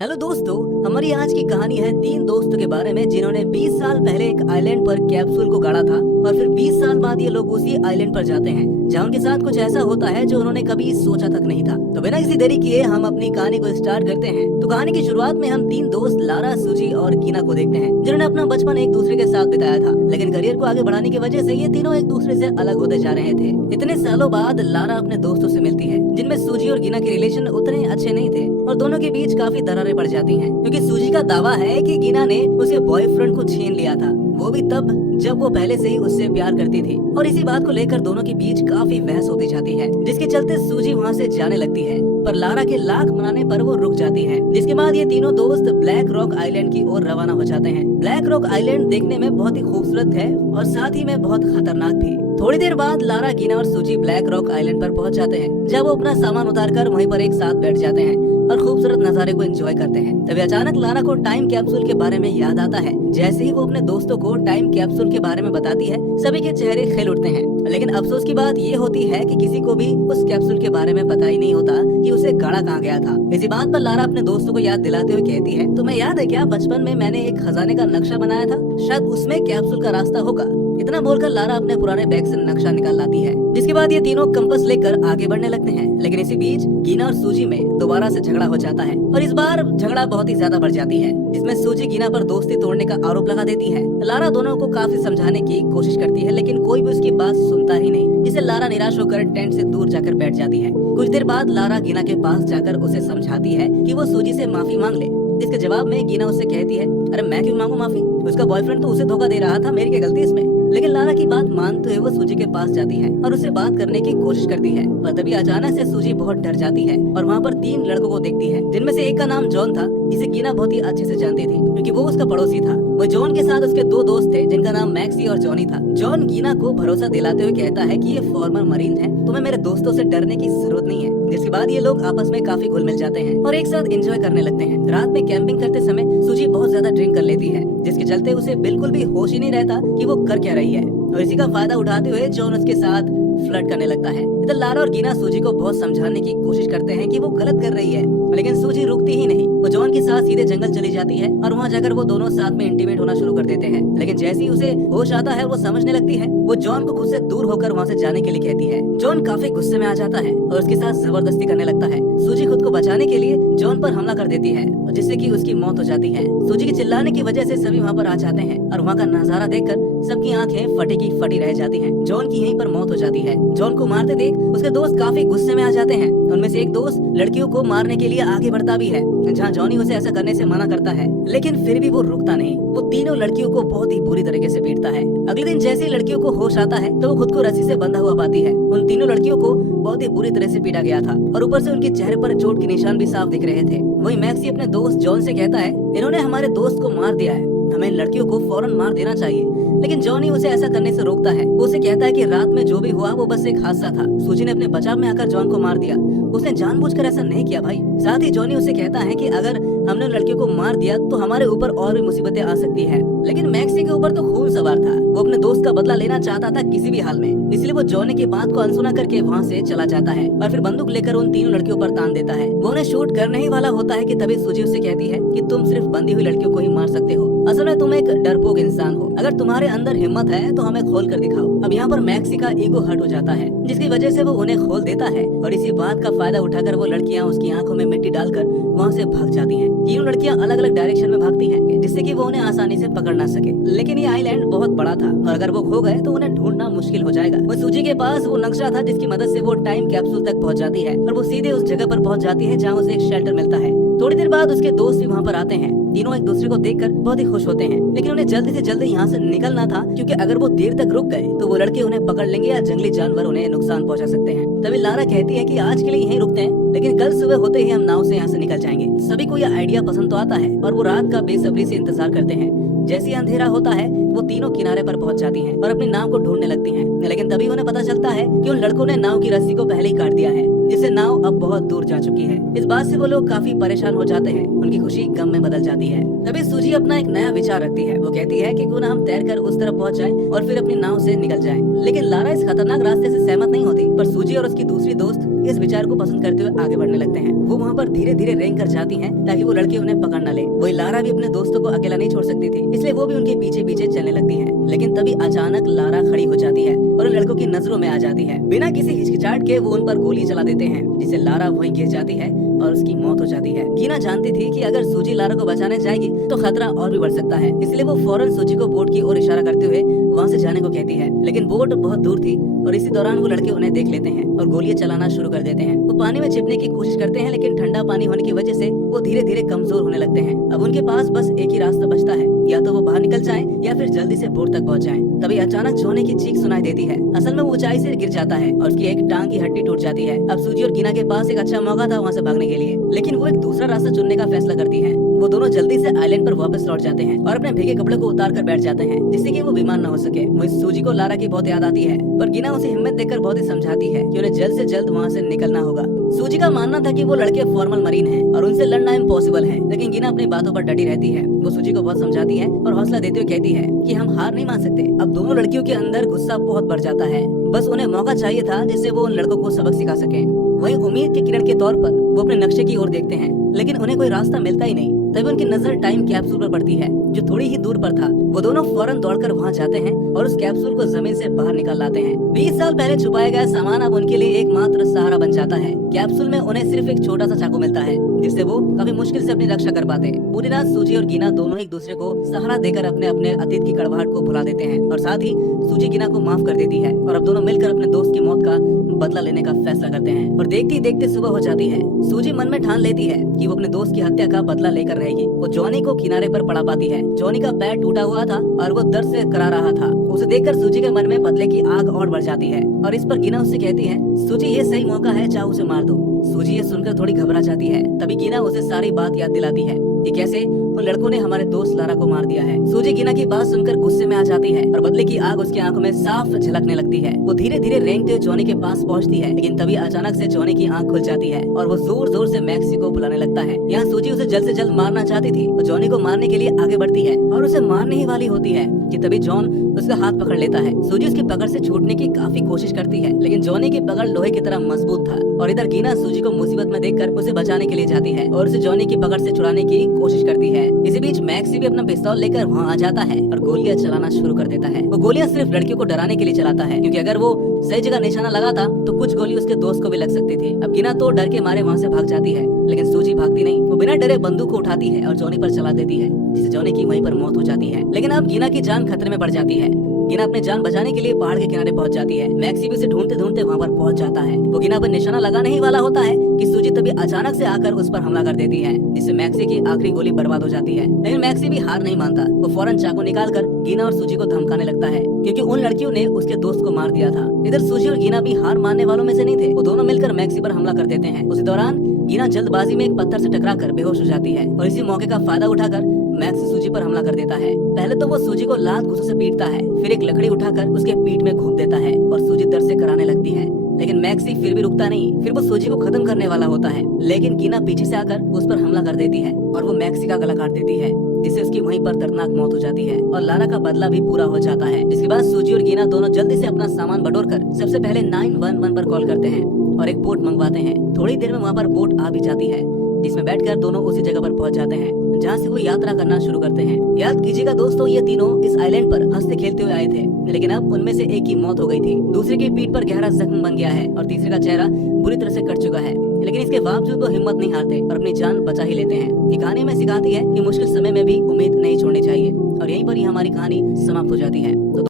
Hello दोस्तों, हमारी आज की कहानी है तीन दोस्तों के बारे में जिन्होंने 20 साल पहले एक आइलैंड पर कैप्सूल को गाड़ा था और फिर 20 साल बाद ये लोग उसी आइलैंड पर जाते हैं जहाँ उनके साथ कुछ ऐसा होता है जो उन्होंने कभी सोचा तक नहीं था। तो बिना किसी देरी किए हम अपनी कहानी को स्टार्ट करते हैं। तो कहानी की शुरुआत में हम तीन दोस्त लारा, सूजी और कीना को देखते हैं जिन्होंने अपना बचपन एक दूसरे के साथ बिताया था, लेकिन करियर को आगे बढ़ाने की वजह से ये तीनों एक दूसरे से अलग होते जा रहे थे। इतने सालों बाद लारा अपने दोस्तों से मिलती है जिनमें सूजी और गीना के रिलेशन उतने अच्छे नहीं थे और दोनों के बीच काफी दरारें पड़ जाती हैं क्योंकि सूजी का दावा है कि गीना ने उसके बॉयफ्रेंड को छीन लिया था, वो भी तब जब वो पहले से ही उससे प्यार करती थी। और इसी बात को लेकर दोनों के बीच काफी बहस होती जाती है जिसके चलते सूजी वहाँ से जाने लगती है, पर लारा के लाख मनाने पर वो रुक जाती है। जिसके बाद ये तीनों दोस्त ब्लैक रॉक आइलैंड की ओर रवाना हो जाते हैं। ब्लैक रॉक आइलैंड देखने में बहुत ही खूबसूरत है और साथ ही में बहुत खतरनाक भी। थोड़ी देर बाद लारा, गीना और सूजी ब्लैक रॉक आइलैंड पर पहुंच जाते हैं जब वो अपना सामान उतारकर वहीं पर एक साथ बैठ जाते हैं और खूबसूरत नजारे को एंजॉय करते हैं। तभी अचानक लारा को टाइम कैप्सूल के बारे में याद आता है। जैसे ही वो अपने दोस्तों को टाइम कैप्सूल के बारे में बताती है, सभी के चेहरे खिल उठते हैं। लेकिन अफसोस की बात ये होती है कि किसी को भी उस कैप्सूल के बारे में पता ही नहीं होता कि उसे गाड़ा कहाँ गया था। इसी बात पर लारा अपने दोस्तों को याद दिलाते हुए कहती है, तुम्हें याद है क्या, बचपन में मैंने एक खजाने का नक्शा बनाया था, शायद उसमें कैप्सूल का रास्ता होगा। इतना बोलकर लारा अपने पुराने बैग से नक्शा निकाल लाती है, जिसके बाद ये तीनों कंपास लेकर आगे बढ़ने लगते हैं। लेकिन इसी बीच गीना और सूजी में दोबारा से झगड़ा हो जाता है और इस बार झगड़ा बहुत ही ज्यादा बढ़ जाती है, जिसमें सूजी गीना पर दोस्ती तोड़ने का आरोप लगा देती है। लारा दोनों को काफी समझाने की कोशिश करती है लेकिन कोई भी उसकी बात सुनता ही नहीं, जिससे लारा निराश होकर टेंट से दूर जाकर बैठ जाती है। कुछ देर बाद लारा गीना के पास जाकर उसे समझाती है कि वो सूजी से माफी मांग ले, जिसके जवाब में गीना उससे कहती है, अरे मैं क्यों मांगू माफी, उसका बॉयफ्रेंड तो उसे धोखा दे रहा था, मेरी क्या गलती इसमें। लेकिन लारा की बात मानते हुए वो सूजी के पास जाती है और उससे बात करने की कोशिश करती है, पर तभी अचानक से सूजी बहुत डर जाती है और वहाँ पर तीन लड़कों को देखती है जिनमें से एक का नाम जॉन था, जिसे गीना बहुत ही अच्छे से जानती थी क्योंकि वो उसका पड़ोसी था। वो जॉन के साथ उसके दो दोस्त थे जिनका नाम मैक्सी और जॉनी था। जॉन गीना को भरोसा दिलाते हुए कहता है कि ये फॉर्मर मरीन है, तुम्हें मेरे दोस्तों से डरने की जरूरत नहीं है। जिसके बाद ये लोग आपस में काफी घुल मिल जाते हैं और एक साथ एंजॉय करने लगते हैं। रात में कैंपिंग करते समय सूजी बहुत ज्यादा ड्रिंक कर लेती है, जिसके चलते उसे बिल्कुल भी होश ही नहीं रहता कि वो कर क्या रही है और इसी का फायदा उठाते हुए जॉन उसके साथ फ्लर्ट करने लगता है। इधर लारा और गीना सूजी को बहुत समझाने की कोशिश करते हैं कि वो गलत कर रही है, लेकिन सूजी रुकती ही नहीं। वो जॉन के साथ सीधे जंगल चली जाती है और वहाँ जाकर वो दोनों साथ में इंटीमेट होना शुरू कर देते हैं। लेकिन जैसे ही उसे होश आता है, वो समझने लगती है, वो जॉन को खुद से दूर होकर वहाँ से जाने के लिए कहती है। जॉन काफी गुस्से में आ जाता है और उसके साथ जबरदस्ती करने लगता है। सूजी खुद को बचाने के लिए जॉन पर हमला कर देती है, जिससे कि उसकी मौत हो जाती है। सूजी के चिल्लाने की वजह से सभी वहाँ पर आ जाते हैं और वहाँ का नजारा देखकर सबकी आंखें फटी की फटी रह जाती हैं। जॉन की यहीं पर मौत हो जाती है। जॉन को मारते देख उसके दोस्त काफी गुस्से में आ जाते हैं। उनमें से एक दोस्त लड़कियों को मारने के लिए आगे बढ़ता भी है, जहाँ जॉनी उसे ऐसा करने से मना करता है, लेकिन फिर भी वो रुकता नहीं। वो तीनों लड़कियों को बहुत ही बुरी तरीके से पीटता है। अगले दिन जैसे ही लड़कियों को होश आता है तो वो खुद को रस्सी से बंधा हुआ पाती है। उन तीनों लड़कियों को बहुत ही बुरी तरह से पीटा गया था और ऊपर से उनके चेहरे पर चोट के निशान भी साफ दिख रहे थे। वही मैक्सी अपने दोस्त जॉन से कहता है, इन्होंने हमारे दोस्त को मार दिया है, हमें इन लड़कियों को फौरन मार देना चाहिए। लेकिन जॉनी उसे ऐसा करने से रोकता है। वो उसे कहता है कि रात में जो भी हुआ वो बस एक हादसा था, सूजी ने अपने बचाव में आकर जॉन को मार दिया, उसने जानबूझकर ऐसा नहीं किया भाई। साथ ही जॉनी उसे कहता है कि अगर हमने उन लड़कियों को मार दिया तो हमारे ऊपर और भी मुसीबतें आ सकती है। लेकिन मैक्सी के ऊपर तो खून सवार था, वो अपने दोस्त का बदला लेना चाहता था किसी भी हाल में, इसलिए वो जॉनी की बात को अनसुना करके वहाँ से चला जाता है और फिर बंदूक लेकर उन तीनों लड़कियों पर तान देता है। वो उन्हें शूट करने ही वाला होता है कि तभी सूजी उससे कहती है कि तुम सिर्फ बंदी हुई लड़कियों को ही मार सकते हो, असल में तुम एक डरपोक इंसान हो, अगर तुम्हारे अंदर हिम्मत है तो हमें खोल कर दिखाओ। अब यहाँ पर मैक्सी का ईगो हर्ट हो जाता है, जिसकी वजह से वो उन्हें खोल देता है और इसी बात का फायदा उठाकर वो लड़कियाँ उसकी आंखों में मिट्टी डालकर वहाँ से भाग जाती हैं। तीनों लड़कियाँ अलग अलग डायरेक्शन में भागती हैं, जिससे कि वो उन्हें आसानी से पकड़ ना सके। लेकिन ये आइलैंड बहुत बड़ा था और अगर वो खो गए तो उन्हें ढूंढना मुश्किल हो जाएगा। वो सूजी के पास वो नक्शा था जिसकी मदद से वो टाइम कैप्सूल तक पहुँच जाती है और वो सीधे उस जगह पर पहुँच जाती है जहाँ उसे एक शेल्टर मिलता है। थोड़ी देर बाद उसके दोस्त भी वहाँ पर आते हैं। तीनों एक दूसरे को देखकर बहुत ही खुश होते हैं, लेकिन उन्हें जल्दी से जल्दी यहाँ से निकलना था क्योंकि अगर वो देर तक रुक गए तो वो लड़के उन्हें पकड़ लेंगे या जंगली जानवर उन्हें नुकसान पहुंचा सकते हैं। तभी लारा कहती है कि आज के लिए यहीं रुकते हैं, लेकिन कल सुबह होते ही हम नाव से यहाँ से निकल जाएंगे। सभी को यह आइडिया पसंद तो आता है और वो रात का बेसब्री से इंतजार करते हैं। जैसे ही अंधेरा होता है वो तीनों किनारे पर पहुंच जाती हैं और अपनी नाव को ढूंढने लगती हैं, लेकिन तभी उन्हें पता चलता है कि उन लड़कों ने नाव की रस्सी को पहले ही काट दिया है, जिससे नाव अब बहुत दूर जा चुकी है। इस बात से वो लोग काफी परेशान हो जाते हैं, उनकी खुशी गम में बदल जाती है। तभी सूजी अपना एक नया विचार रखती है। वो कहती है कि क्यों ना हम तैरकर उस तरफ पहुंच जाएं और फिर अपनी नाव से निकल जाएं। लेकिन लारा इस खतरनाक रास्ते से सहमत नहीं होती, पर सूजी और उसकी दूसरी दोस्त इस विचार को पसंद करते हुए आगे बढ़ने लगते हैं। वो वहाँ पर धीरे धीरे रेंग कर जाती हैं ताकि वो लड़के उन्हें पकड़ न ले। वही लारा भी अपने दोस्तों को अकेला नहीं छोड़ सकती थी, इसलिए वो भी उनके पीछे पीछे चलने लगती है। लेकिन तभी अचानक लारा खड़ी हो जाती है और उन लड़कों की नजरों में आ जाती है। बिना किसी हिचकिचाहट के वो उन पर गोली चला देते हैं, जिससे लारा वहीं गिर जाती है और उसकी मौत हो जाती है। गीना जानती थी कि अगर सूजी लारा को बचाने जाएगी तो खतरा और भी बढ़ सकता है, इसलिए वो फौरन सूजी को बोट की ओर इशारा करते हुए वहाँ से जाने को कहती है। लेकिन बोट बहुत दूर थी और इसी दौरान वो लड़के उन्हें देख लेते हैं और गोलियां चलाना शुरू कर देते हैं। वो पानी में छिपने की कोशिश करते हैं, लेकिन ठंडा पानी होने की वजह से वो धीरे धीरे कमजोर होने लगते हैं। अब उनके पास बस एक ही रास्ता बचता है, या तो वो बाहर निकल जाएं या फिर जल्दी से बोट तक पहुंच जाएं। तभी अचानक जॉनी की चीख सुनाई देती है। असल में वो ऊंचाई से गिर जाता है और उसकी एक टांग की हड्डी टूट जाती है। अब सूजी और गीना के पास एक अच्छा मौका था वहाँ से भागने के लिए, लेकिन वो एक दूसरा रास्ता चुनने का फैसला करती है। वो दोनों जल्दी से आइलैंड पर वापस लौट जाते हैं और अपने भीगे कपड़े को उतार कर बैठ जाते हैं, जिससे कि वो बीमार न हो सके। वही सूजी को लारा की बहुत याद आती है, पर गीना उसे हिम्मत देकर बहुत ही समझाती है कि उन्हें जल्द से जल्द वहाँ से निकलना होगा। सूजी का मानना था कि वो लड़के फॉर्मल मरीन हैं और उनसे लड़ना इम्पॉसिबल है, लेकिन गीना अपनी बातों पर डटी रहती है। वो सूजी को बहुत समझाती है और हौसला देते हुए कहती है कि हम हार नहीं मान सकते। अब दोनों लड़कियों के अंदर गुस्सा बहुत बढ़ जाता है, बस उन्हें मौका चाहिए था जिससे वो उन लड़कों को सबक सिखा सके। वहीं उम्मीद की किरण के तौर पर वो अपने नक्शे की ओर देखते हैं, लेकिन उन्हें कोई रास्ता मिलता ही नहीं। तभी उनकी नजर टाइम कैप्सूल पर पड़ती है, जो थोड़ी ही दूर पर था। वो दोनों फौरन दौड़कर वहाँ जाते हैं और उस कैप्सूल को जमीन से बाहर निकाल लाते हैं। 20 साल पहले छुपाया गया सामान अब उनके लिए एकमात्र सहारा बन जाता है। कैप्सूल में उन्हें सिर्फ एक छोटा सा चाकू मिलता है, जिससे वो काफी मुश्किल से अपनी रक्षा कर पाते। पूरी रात सूजी और गीना दोनों एक दूसरे को सहारा देकर अपने अपने अतीत की कड़वाहट को भुला देते हैं और साथ ही सूजी गीना को माफ कर देती है और अब दोनों मिलकर अपने दोस्त की मौत का बदला लेने का फैसला करते हैं। और देखते ही देखते सुबह हो जाती है। सूजी मन में ठान लेती है कि वो अपने दोस्त की हत्या का बदला लेकर रहेगी। वो जॉनी को किनारे पर पड़ा पाती है। जॉनी का पैर टूटा हुआ था और वो दर्द से करा रहा था। उसे देखकर सूजी के मन में बदले की आग और बढ़ जाती है और इस पर गीना उससे कहती है, सूजी ये सही मौका है, चाहो उसे मार दो। सूजी ये सुनकर थोड़ी घबरा जाती है। तभी गीना उसे सारी बात याद दिलाती है कि कैसे उन लड़कों ने हमारे दोस्त लारा को मार दिया है। सूजी गीना की बात सुनकर गुस्से में आ जाती है और बदले की आग उसकी आंखों में साफ झलकने लगती है। वो धीरे धीरे रेंगते हुए जॉनी के पास पहुंचती है, लेकिन तभी अचानक से जॉनी की आंख खुल जाती है और वो जोर जोर से मैक्सी को बुलाने लगता है। यहाँ सूजी उसे जल्द से जल्द मारना चाहती थी। वो जॉनी को मारने के लिए आगे बढ़ती है और उसे मारने ही वाली होती है कि तभी जॉन उसका हाथ पकड़ लेता है। सूजी उसकी पकड़ से छूटने की काफी कोशिश करती है, लेकिन जॉनी की पकड़ लोहे की तरह मजबूत था। और इधर गीना सूजी को मुसीबत में देखकर उसे बचाने के लिए जाती है और उसे जॉनी की पकड़ से छुड़ाने की कोशिश करती है। इसी बीच मैक्सी भी अपना पिस्तौल लेकर वहाँ आ जाता है और गोलियां चलाना शुरू कर देता है। वो गोलियां सिर्फ लड़कियों को डराने के लिए चलाता है, क्योंकि अगर वो सही जगह निशाना लगाता तो कुछ गोली उसके दोस्त को भी लग सकती थी। अब गीना तो डर के मारे वहाँ से भाग जाती है, लेकिन सूजी भागती नहीं। वो बिना डरे बंदूक को उठाती है और जॉनी पर चला देती है, जिससे जॉनी की वहीं पर मौत हो जाती है। लेकिन अब गीना की जान खतरे में पड़ जाती है। गीना अपने जान बचाने के लिए पहाड़ के किनारे पहुंच जाती है। मैक्सी भी उसे ढूंढते ढूंढते वहां पर पहुंच जाता है। वो गीना पर निशाना लगाने ही वाला होता है कि सूजी तभी अचानक से आकर उस पर हमला कर देती है, जिससे मैक्सी की आखिरी गोली बर्बाद हो जाती है। लेकिन मैक्सी भी हार नहीं मानता। वो फौरन चाकू निकालकर गीना और सूजी को धमकाने लगता है, क्योंकि उन लड़कियों ने उसके दोस्त को मार दिया था। इधर सूजी और गीना भी हार मानने वालों में से नहीं थे। वो दोनों मिलकर मैक्सी पर हमला कर देते हैं। उसी दौरान गीना जल्दबाजी में एक पत्थर से टकराकर बेहोश हो जाती है और इसी मौके का फायदा उठाकर मैक्स सूजी पर हमला कर देता है। पहले तो वो सूजी को लात घूंसों से पीटता है, फिर एक लकड़ी उठाकर उसके पीठ में घूंप देता है और सूजी दर्द से कराने लगती है। लेकिन मैक्सी फिर भी रुकता नहीं। फिर वो सूजी को खत्म करने वाला होता है, लेकिन गीना पीछे से आकर उस पर हमला कर देती है और वो मैक्सी का गला काट देती है, जिससे उसकी वहीं पर दर्दनाक मौत हो जाती है और लारा का बदला भी पूरा हो जाता है। जिसके बाद सूजी और गीना दोनों जल्दी से अपना सामान बटोरकर सबसे पहले 911 पर कॉल करते हैं और एक बोट मंगवाते हैं। थोड़ी देर में वहाँ पर बोट आ भी जाती है, जिसमें बैठकर दोनों उसी जगह पर पहुंच जाते हैं जहाँ से वो यात्रा करना शुरू करते हैं। याद कीजिएगा दोस्तों, ये तीनों इस आइलैंड पर हंसते खेलते हुए आए थे, लेकिन अब उनमें से एक की मौत हो गई थी, दूसरे की पीठ पर गहरा जख्म बन गया है और तीसरे का चेहरा बुरी तरह से कट चुका है। लेकिन इसके बावजूद वो हिम्मत नहीं हारते और अपनी जान बचा ही लेते हैं। ये कहानी हमें सिखाती है कि मुश्किल समय में भी उम्मीद नहीं छोड़नी चाहिए। और यहीं पर ही हमारी कहानी समाप्त हो जाती है। तो